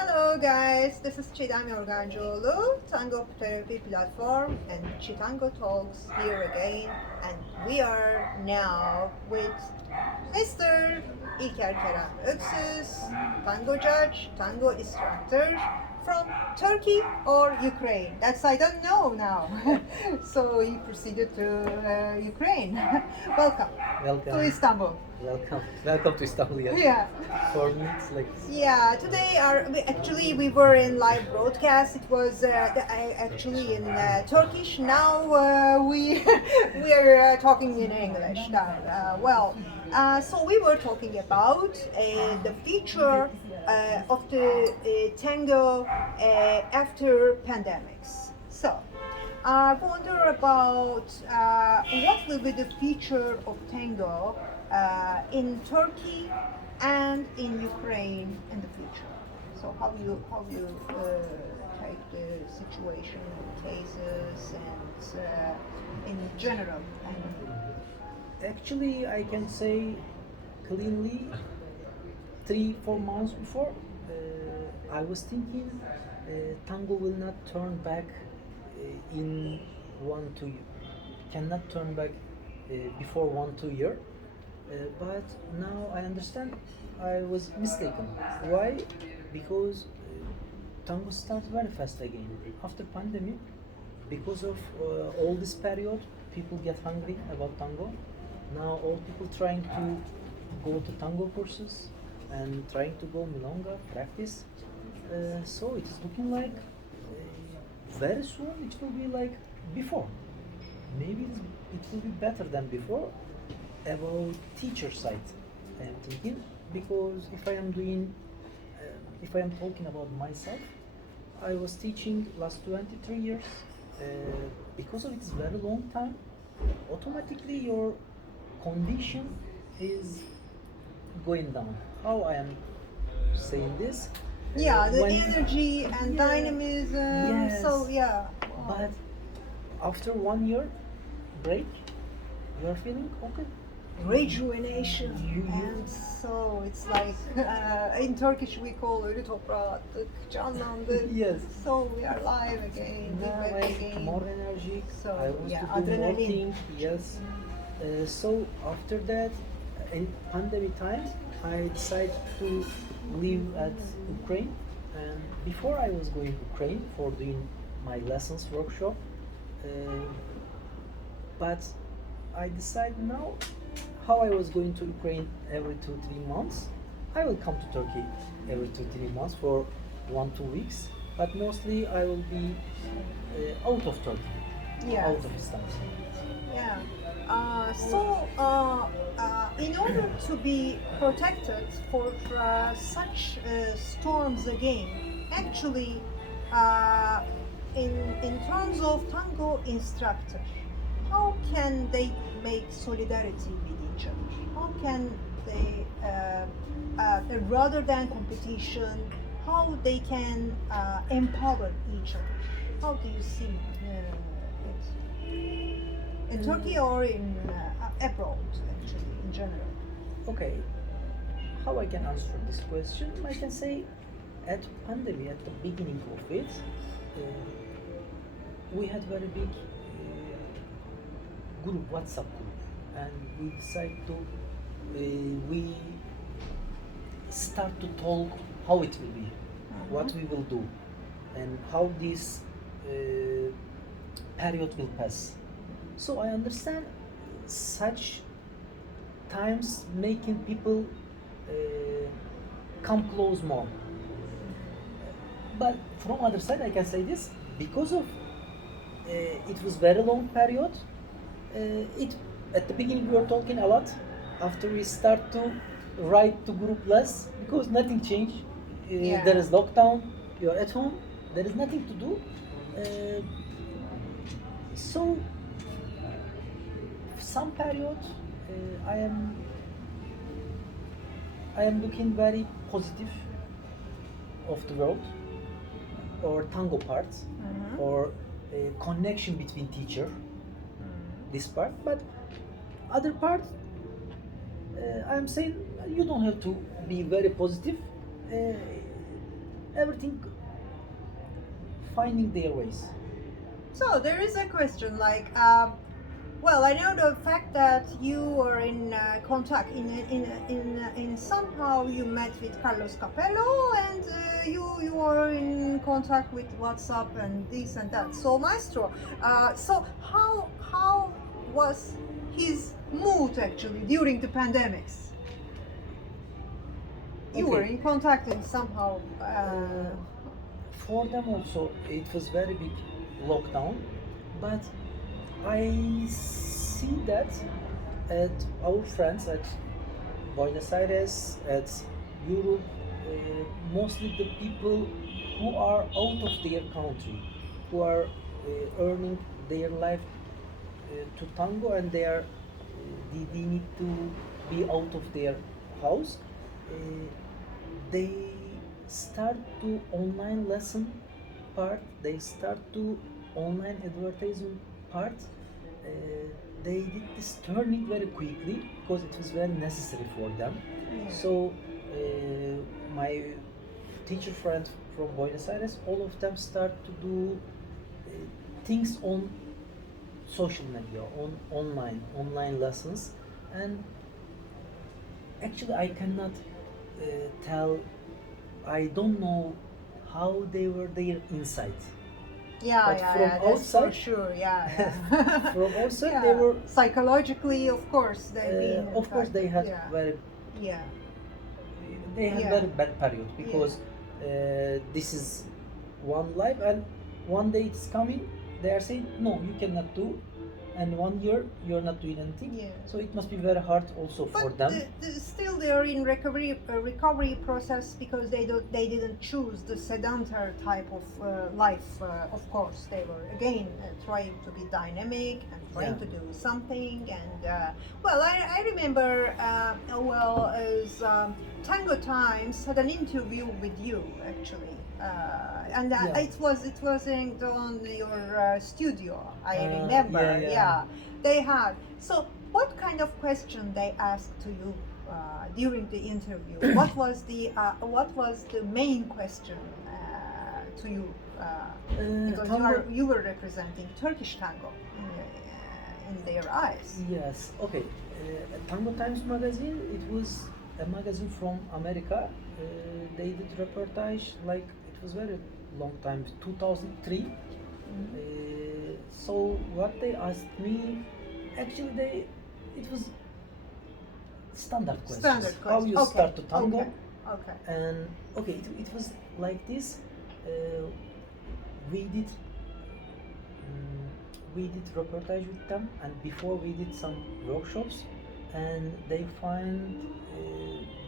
Hello guys, this is Cigdem Yorgancioglu, TANGO TERAPI PLATFORMU and TANGO TALKS here again, and we are now with Mr.Ilker Kerem Oksuz, tango judge, tango instructor from Turkey or Ukraine. That's I don't know now. So he proceeded to Ukraine. Welcome Welcome. to Istanbul. Welcome to Istanbul. Yeah. For me, it's like Yeah, today we were in live broadcast. It was actually in Turkish. Now we we are talking in English. So we were talking about the future of the tango after pandemics. So I wonder about what will be the future of tango in Turkey and in Ukraine in the future. So how you take the situation and cases and in general. actually I can say cleanly 3-4 months before I was thinking tango will not turn back in 1-2 year. Cannot turn back before 1-2 year. But now I understand I was mistaken. Why? Because tango starts very fast again after pandemic. Because of all this period, people get hungry about tango. Now all people trying to go to tango courses and trying to go milonga practice. So it is looking like very soon it will be like before. Maybe it will be better than before. About teacher side, I am thinking, because if I am talking about myself, I was teaching last 23 years. Because of its very long time, automatically your condition is going down. How I am saying this? Yeah, the When- energy and dynamism. Yes. So yeah. But after 1 year break, you are feeling okay. Rejuvenation. You- And so it's like in Turkish we call ölü toprağa attık, canlandık. Yes. So we are live again, Now back I'm again. more energetic. So, I want yeah, to do more adrenaline. things. Yes. So after that, in pandemic time, I decided to live at Ukraine. And before I was going to Ukraine for doing my lessons workshop, but I decided now how I was going to Ukraine every 2-3 months. I will come to Turkey every 2-3 months for 1-2 weeks, but mostly I will be out of Turkey, Yeah. out of Istanbul. Yeah. In order to be protected for such storms again, actually, in terms of tango instructor, how can they make solidarity with each other? How can they, rather than competition, how they can empower each other? How do you see it? In Turkey or in abroad, actually, in general? Okay, how I can answer this question? I can say at pandemic, at the beginning of it, we had very big group, WhatsApp group, and we decided to we start to talk how it will be, what we will do, and how this period will pass. So I understand such times making people come close more. But from other side, I can say this because of it was very long period. It at the beginning we were talking a lot. After we start to write to group less because nothing changed. Yeah. There is lockdown. You are at home. There is nothing to do. So some period I am looking very positive of the world or tango parts or a connection between teacher this part, but other part I am saying you don't have to be very positive. everything finding their ways. So there is a question like, well, I know the fact that you are in contact in somehow you met with Carlos Capello and you are in contact with WhatsApp and this and that. So Maestro, so how was his mood actually during the pandemics? You Okay. were in contact and somehow. For them also it was very big lockdown, but I see that at our friends at Buenos Aires, at Europe, mostly the people who are out of their country, who are earning their life to tango, and they need to be out of their house. They start to online lesson part. They start to online advertising part. They did this turning very quickly because it was very necessary for them. So my teacher friend from Buenos Aires, all of them start to do things on social media, on online lessons, and actually I cannot tell. I don't know how they were there inside. Yeah, But yeah, from yeah, that's for outside- sure. Yeah. From outside, Yeah. they were. Psychologically, of course, they been Of course, they had yeah. very. Yeah. They had Yeah. very bad period because this is one life, and one day it's coming. They are saying no, you cannot do, and 1 year you're not doing anything. Yeah. So it must be very hard also for But them. still, they are in recovery process because they didn't choose the sedentary type of life. Of course, they were again trying to be dynamic and trying Yeah. to do something. And well, I remember well as Tango Times had an interview with you actually. And Yeah. it was in on your studio. I remember. yeah. They had. So, what kind of question they asked to you during the interview? What was the main question to you? Because tango- you were representing Turkish tango in their eyes. Yes. Okay. Tango Times magazine. It was a magazine from America. They did reportage like it was very long time, 2003. So what they asked me, actually it was standard questions. Standard How question. you Okay, start to tango, Okay. and okay, it was like this. We did reportage with them, and before we did some workshops, and they find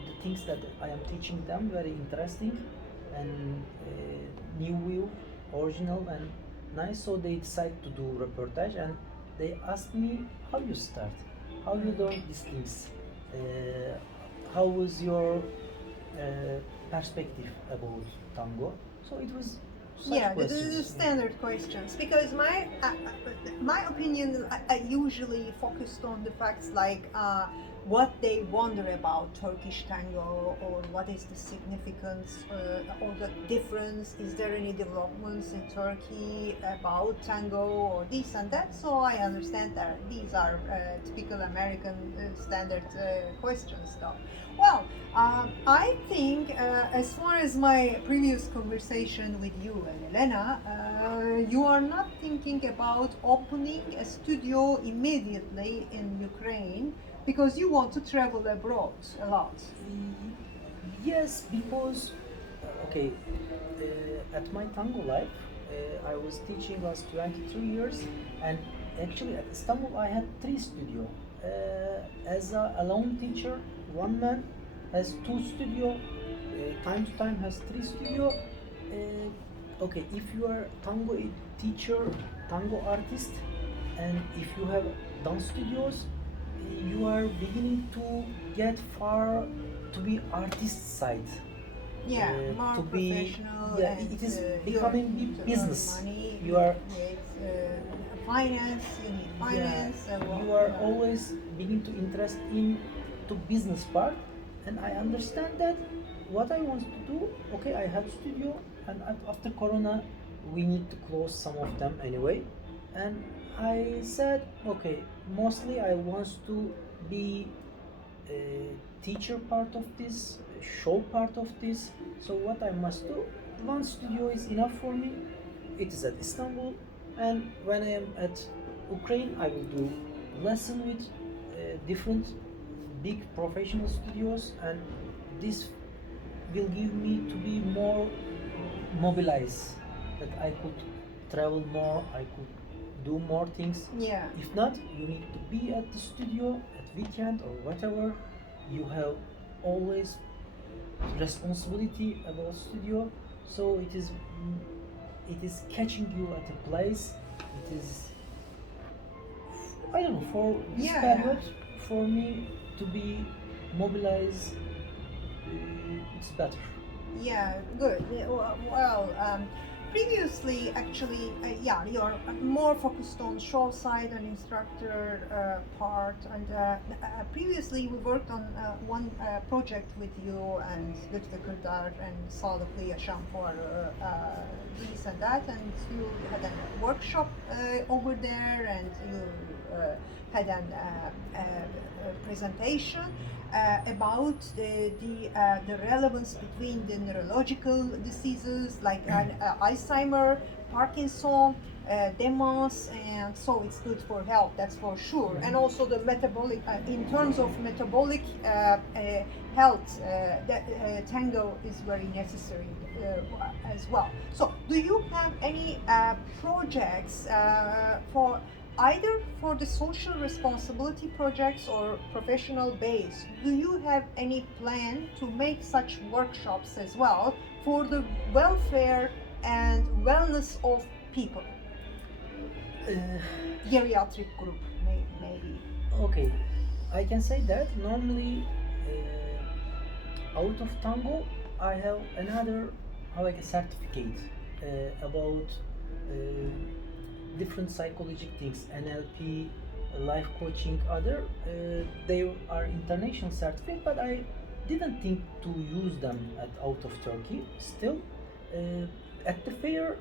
the things that I am teaching them very interesting and new view, original and nice. So they decide to do reportage, and they asked me how you start, how you learn these things, how was your perspective about tango. So it was such Yeah, this questions. is standard questions because my opinion I usually focused on the facts like what they wonder about Turkish tango, or what is the significance or the difference. Is there any developments in Turkey about tango or this and that? So I understand that these are typical American standard questions, though. Well, I think as far as my previous conversation with you and Elena, you are not thinking about opening a studio immediately in Ukraine because you want to travel abroad a lot. Yes, because okay, at my tango life, I was teaching last 23 years, and actually at Istanbul I had 3 studio. As a alone teacher, one man has 2 studio. Time to time has 3 studio. Okay, if you are tango teacher, tango artist, and if you have dance studios, you are beginning to get far to be artist side. Yeah, more To be- professional. yeah, and, it is you becoming need big to earn business. Money, You are- finance. You need finance. You are always beginning to interest in to business part, and I understand that what I want to do, okay, I have studio, and after Corona, we need to close some of them anyway. And I said, okay, mostly I want to be a teacher part of this, show part of this. So what I must do, one studio is enough for me. It is at Istanbul, and when I am at Ukraine, I will do lesson with different big professional studios, and this will give me to be more mobilized, that I could travel more, I could do more things. Yeah. If not, you need to be at the studio at weekend or whatever. You have always responsibility about studio, so it is catching you at a place. It is, I don't know, for this Yeah. period, for me to be mobilized, it's better. Yeah, good. Yeah, well, previously, actually, yeah, you're more focused on show side and instructor part. And previously, we worked on one project with you and Lütfü Kırdar and Sağlıklı Yaşam for this and that. And you had a workshop over there, and you had a presentation about the relevance between the neurological diseases like Alzheimer, Parkinson, demence, and so it's good for health, that's for sure. And also the metabolic, in terms of metabolic health, that tango is very necessary as well. So, do you have any projects for either for the social responsibility projects or professional base? Do you have any plan to make such workshops as well for the welfare and wellness of people? Geriatric group, maybe. Okay, I can say that normally out of tango I have another like a certificate about different psychological things, NLP, life coaching, other. They are international certificate, but I didn't think to use them out of Turkey. Still, at the fair,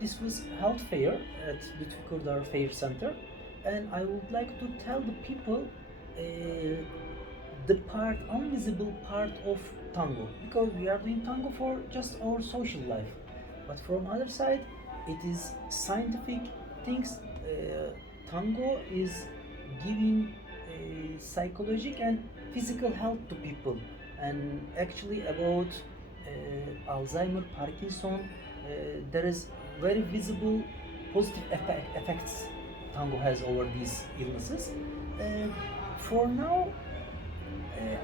this was health fair at Lütfü Kırdar Fair Center, and I would like to tell the people the part, invisible part of tango, because we are doing tango for just our social life, but from other side, it is scientific things. Tango is giving psychological and physical health to people, and actually about Alzheimer, Parkinson, there is very visible positive effects tango has over these illnesses. For now,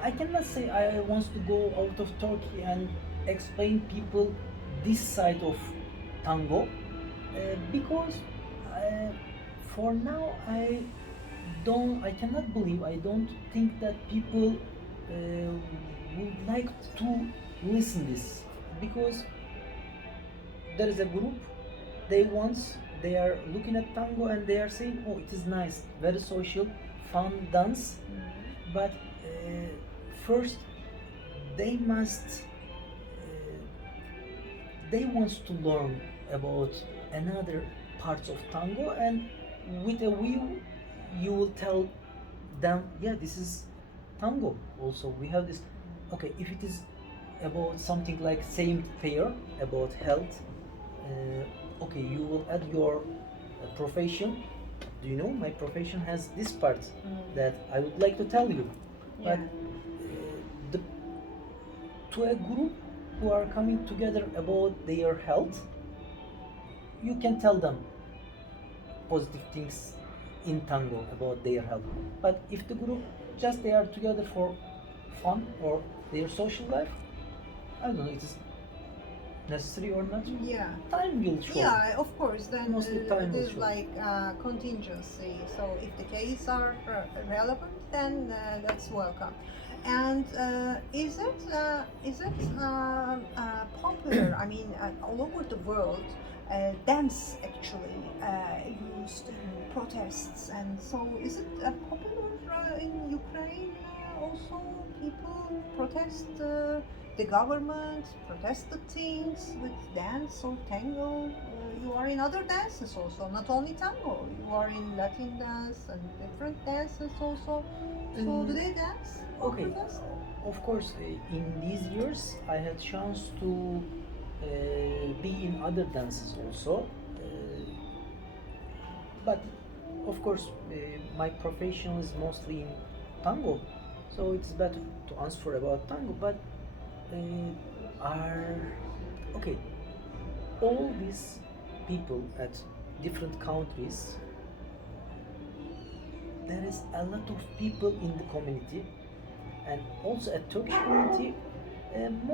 I cannot say I want to go out of Turkey and explain people this side of tango, because for now I cannot believe, I don't think that people would like to listen this, because there is a group, they are looking at tango and they are saying, oh, it is nice, very social, fun dance, but first they must they want to learn about another parts of tango, and with a view you will tell them, yeah, this is tango also, we have this. Okay, if it is about something like same fair about health, okay, you will add your profession. Do you know my profession has this part that I would like to tell you? Yeah. But to a group who are coming together about their health, you can tell them positive things in tango about their health. But if the group just they are together for fun or their social life, I don't know, it is necessary or not. Yeah. Time will show. Yeah, of course. Then Mostly time will there's show. like contingency. So if the case are relevant, then that's welcome. And is it popular? I mean, all over the world, dance actually used in protests, and so is it popular in Ukraine? Also, people protest the government, protested things with dance or tango. You are in other dances also, not only tango. You are in Latin dance and different dances also. So do they dance? or Okay. protest? Of course, in these years, I had chance to be in other dances also. But of course, my profession is mostly in tango, so it's better to answer about tango. But are okay. All these people at different countries, there is a lot of people in the community, and also at Turkish community,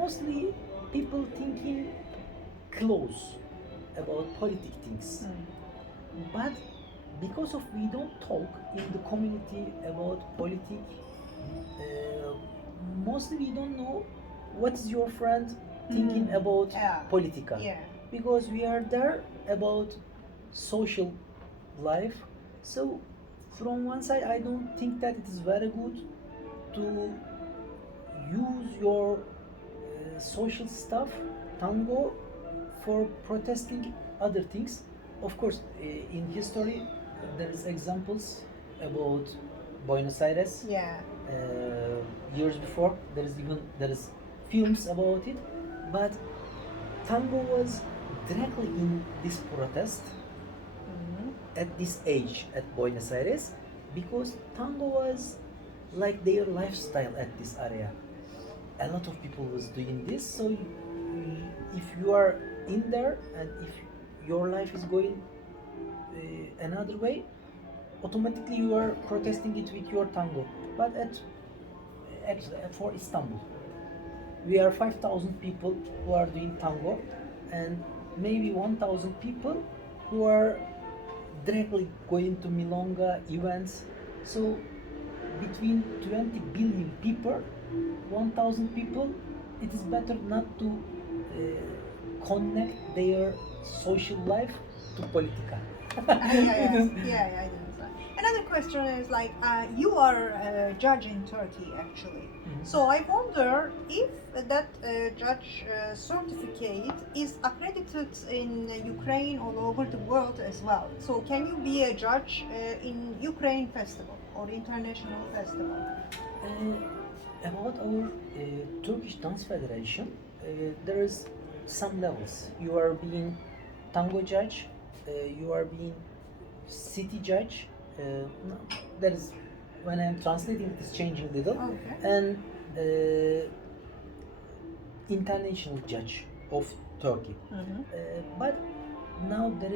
mostly people thinking close about politic things. But because of we don't talk in the community about politics, mostly we don't know what is your friend thinking about Yeah. politica. Yeah. Because we are there about social life. So from one side, I don't think that it is very good to use your social stuff, tango, for protesting other things. Of course, in history, there is examples about Buenos Aires. Yeah. Years before, there is films about it, but tango was directly in this protest at this age at Buenos Aires, because tango was like their lifestyle at this area. A lot of people was doing this, so if you are in there and if your life is going another way, automatically you are protesting it with your tango. But actually for Istanbul, we are 5,000 people who are doing tango, and maybe 1,000 people who are directly going to milonga events. So between 20 billion people, 1,000 people, it is better not to connect their social life to politica. Yeah, I understand. Another question is like you are a judge in Turkey actually. So I wonder if that judge certificate is accredited in Ukraine all over the world as well. So can you be a judge in Ukraine festival or international festival? About our Turkish Dance Federation, there is some levels. You are being tango judge, you are being city judge. No, there is, when I'm translating, it is changing little. Okay. And international judge of Turkey. But now there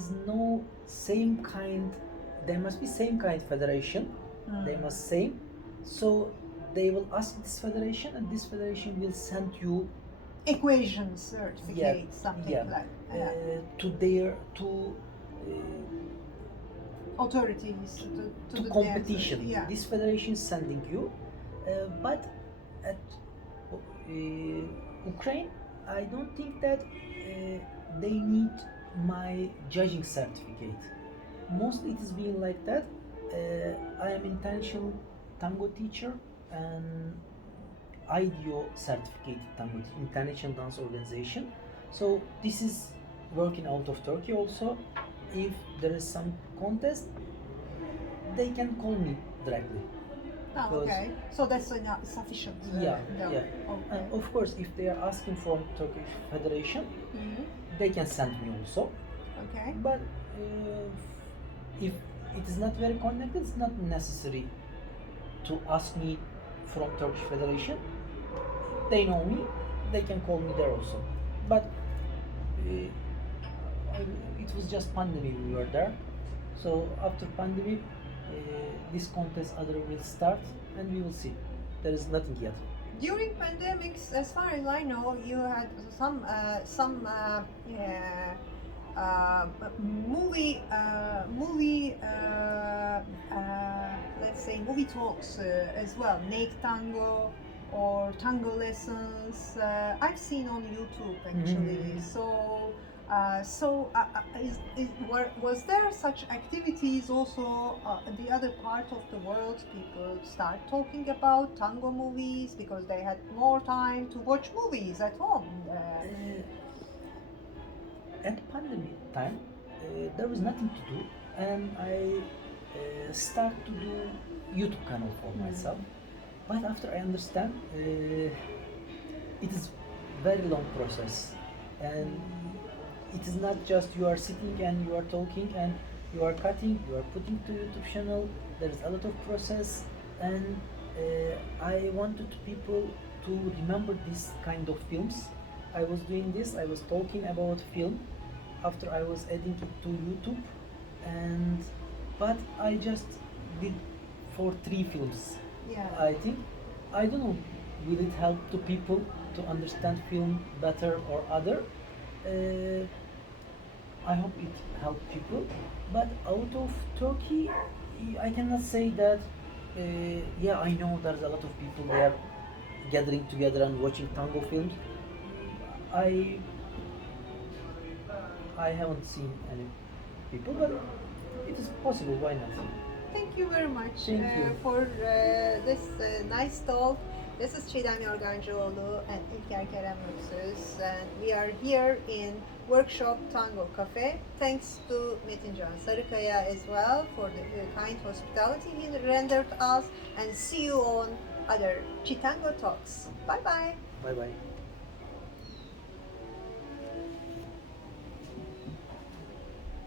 is no same kind. There must be same kind federation. They must same. So they will ask this federation, and this federation will send you Equation certificate, something like to their to authorities to the competition. dancer. Yeah. This federation is sending you, but at Ukraine, I don't think that they need my judging certificate. Mostly it is being like that. I am international tango teacher and IDO certificated tango international dance organization. So this is working out of Turkey also. If there is some contest, they can call me directly. Oh, okay. So that's not sufficient. Yeah. Okay. And of course, if they are asking from Turkish Federation, they can send me also. Okay. But if it is not very connected, it's not necessary to ask me from Turkish Federation. They know me, they can call me there also. But it was just pandemic we were there. So after pandemic, this contest other will start, and we will see. There is nothing yet. During pandemics, as far as I know, you had some movie let's say movie talks as well, naked tango or tango lessons. I've seen on YouTube actually. So Was there such activities also the other part of the world? People start talking about tango movies because they had more time to watch movies at home. At pandemic time, there was nothing to do, and I start to do YouTube channel for myself. But after I understand, it is very long process, and it is not just you are sitting and you are talking and you are cutting, you are putting to YouTube channel. There is a lot of process, and I wanted people to remember this kind of films. I was doing this. I was talking about film. After I was adding it to YouTube, and but I just did for 3 films. Yeah. I think I don't know. Will it help to people to understand film better or other? I hope it helped people. But out of Turkey, I cannot say that. Yeah, I know there's a lot of people there gathering together and watching tango films. I haven't seen any people, but it is possible. Why not? Thank you very much Thank you. for this nice talk. This is Cigdem Yorgancioglu and Ilker Kerem Oksuz, and we are here in Workshop Tango Cafe. Thanks to Metin Can Sarıkaya as well for the kind hospitality he rendered us, and see you on other Tango Talks. Bye bye. Bye bye.